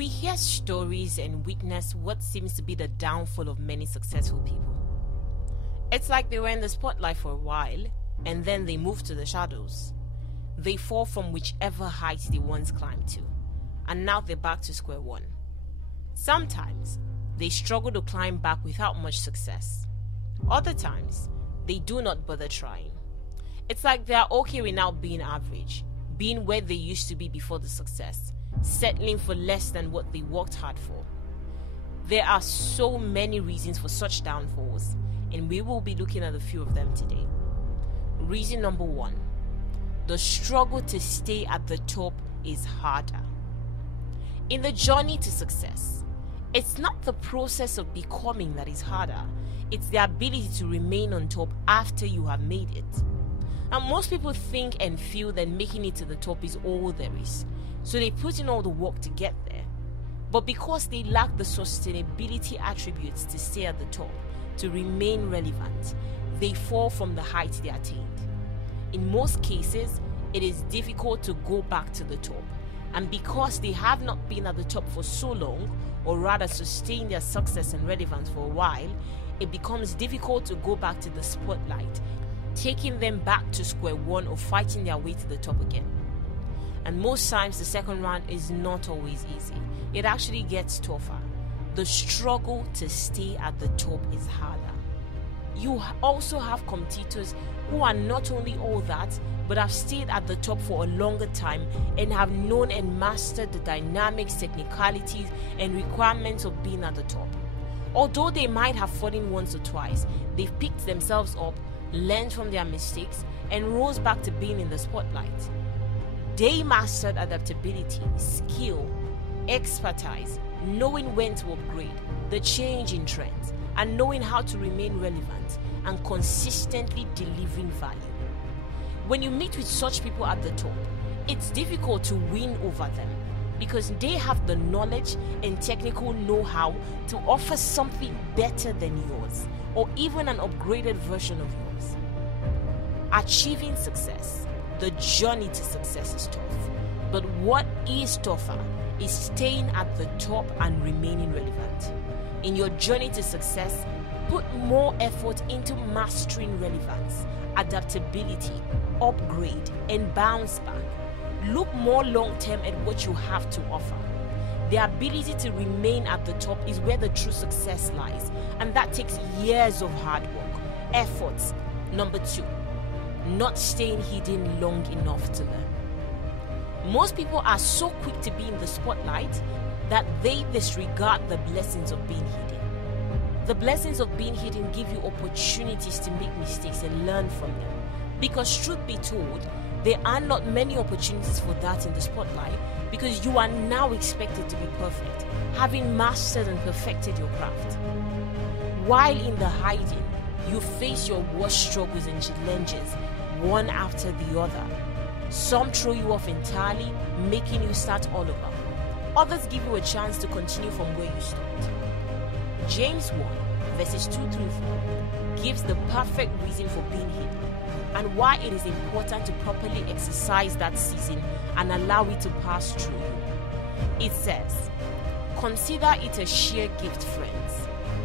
We hear stories and witness what seems to be the downfall of many successful people. It's like they were in the spotlight for a while and then they move to the shadows. They fall from whichever height they once climbed to, and now they're back to square one. Sometimes they struggle to climb back without much success. Other times they do not bother trying. It's like they are okay with now being average, being where they used to be before the success, settling for less than what they worked hard for. There are so many reasons for such downfalls, and we will be looking at a few of them today. Reason number 1, the struggle to stay at the top is harder. In the journey to success, it's not the process of becoming that is harder, it's the ability to remain on top after you have made it. And most people think and feel that making it to the top is all there is, so they put in all the work to get there. But because they lack the sustainability attributes to stay at the top, to remain relevant, they fall from the height they attained. In most cases, it is difficult to go back to the top, and because they have not been at the top for so long, or rather sustain their success and relevance for a while, it becomes difficult to go back to the spotlight, taking them back to square one or fighting their way to the top again. And most times the second round is not always easy. It actually gets tougher. The struggle to stay at the top is harder. You also have competitors who are not only all that, but have stayed at the top for a longer time and have known and mastered the dynamics, technicalities, and requirements of being at the top. Although they might have fallen once or twice, they've picked themselves up, learned from their mistakes, and rose back to being in the spotlight. They mastered adaptability, skill, expertise, knowing when to upgrade, the change in trends, and knowing how to remain relevant and consistently delivering value. When you meet with such people at the top, it's difficult to win over them because they have the knowledge and technical know-how to offer something better than yours, or even an upgraded version of yours. Achieving success, the journey to success is tough, but what is tougher is staying at the top and remaining relevant. In your journey to success, put more effort into mastering relevance, adaptability, upgrade, and bounce back. Look more long-term at what you have to offer. The ability to remain at the top is where the true success lies, and that takes years of hard work, efforts. Number 2, not staying hidden long enough to learn. Most people are so quick to be in the spotlight that they disregard the blessings of being hidden. The blessings of being hidden give you opportunities to make mistakes and learn from them. Because truth be told, there are not many opportunities for that in the spotlight because you are now expected to be perfect, having mastered and perfected your craft. While in the hiding, you face your worst struggles and challenges one after the other. Some throw you off entirely, making you start all over. Others give you a chance to continue from where you stopped. James 1, verses 2 through 4 gives the perfect reason for being hidden and why it is important to properly exercise that season and allow it to pass through you. It says, "Consider it a sheer gift, friends,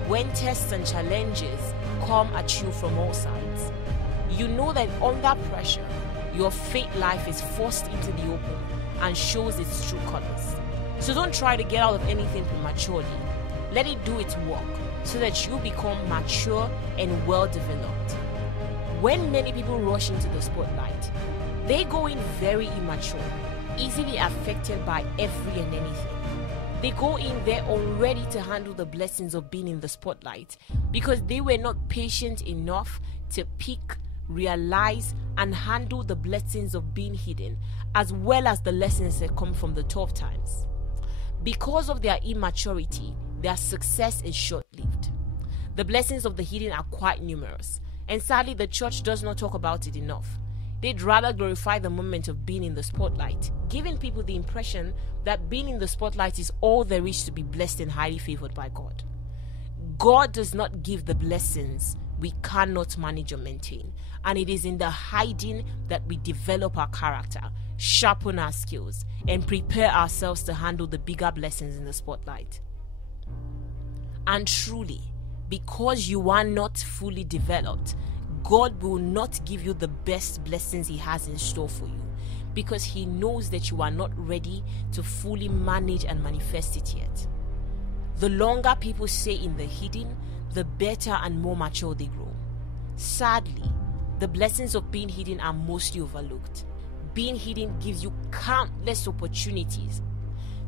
when tests and challenges come at you from all sides. You know that under pressure, your faith life is forced into the open and shows its true colors. So don't try to get out of anything prematurely. Let it do its work so that you become mature and well developed." When many people rush into the spotlight, they go in very immature, easily affected by every and anything. They go in there already to handle the blessings of being in the spotlight because they were not patient enough to pick, realize, and handle the blessings of being hidden, as well as the lessons that come from the tough times. Because of their immaturity, their success is short-lived. The blessings of the hidden are quite numerous, and sadly the church does not talk about it enough. They'd rather glorify the moment of being in the spotlight, giving people the impression that being in the spotlight is all there is to be blessed and highly favored by God. God does not give the blessings we cannot manage or maintain. And it is in the hiding that we develop our character, sharpen our skills, and prepare ourselves to handle the bigger blessings in the spotlight. And truly, because you are not fully developed, God will not give you the best blessings He has in store for you, because He knows that you are not ready to fully manage and manifest it yet. The longer people stay in the hidden, the better and more mature they grow. Sadly, the blessings of being hidden are mostly overlooked. Being hidden gives you countless opportunities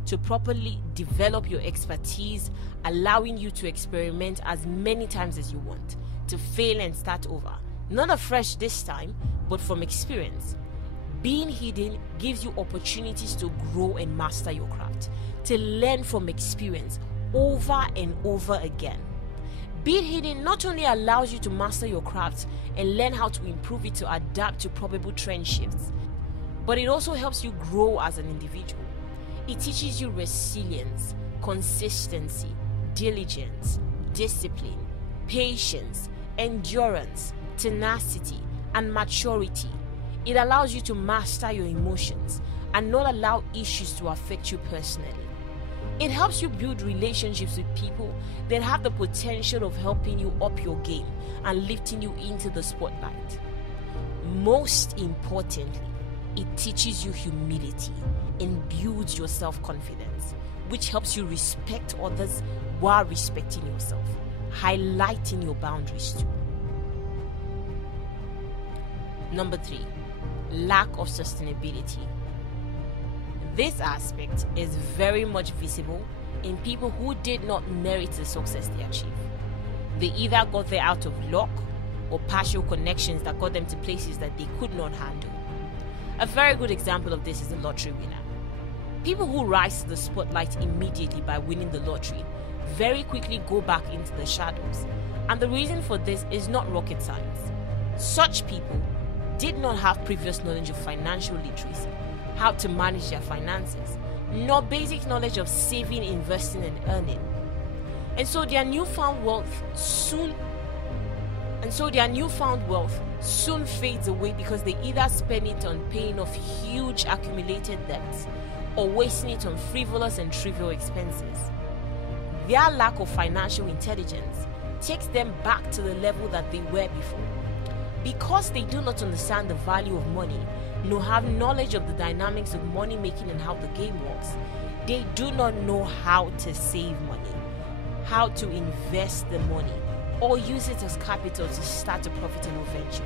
to properly develop your expertise, allowing you to experiment as many times as you want, to fail and start over. Not afresh this time, but from experience. Being hidden gives you opportunities to grow and master your craft, to learn from experience over and over again. Being hidden not only allows you to master your craft and learn how to improve it to adapt to probable trend shifts, but it also helps you grow as an individual. It teaches you resilience, consistency, diligence, discipline, patience, endurance, tenacity, and maturity. It allows you to master your emotions and not allow issues to affect you personally. It helps you build relationships with people that have the potential of helping you up your game and lifting you into the spotlight. Most importantly, it teaches you humility and builds your self-confidence, which helps you respect others while respecting yourself, highlighting your boundaries too. Number 3, lack of sustainability. This aspect is very much visible in people who did not merit the success they achieved. They either got there out of luck or partial connections that got them to places that they could not handle. A very good example of this is the lottery winner. People who rise to the spotlight immediately by winning the lottery very quickly go back into the shadows. And the reason for this is not rocket science. Such people did not have previous knowledge of financial literacy, how to manage their finances, nor basic knowledge of saving, investing, and earning. And so their newfound wealth soon fades away because they either spend it on paying off huge accumulated debts or wasting it on frivolous and trivial expenses. Their lack of financial intelligence takes them back to the level that they were before. Because they do not understand the value of money, nor have knowledge of the dynamics of money making and how the game works, they do not know how to save money, how to invest the money, or use it as capital to start a profitable venture.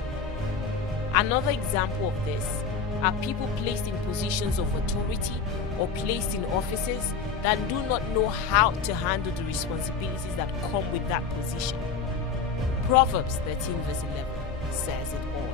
Another example of this are people placed in positions of authority or placed in offices that do not know how to handle the responsibilities that come with that position. Proverbs 13 verse 11 says it all.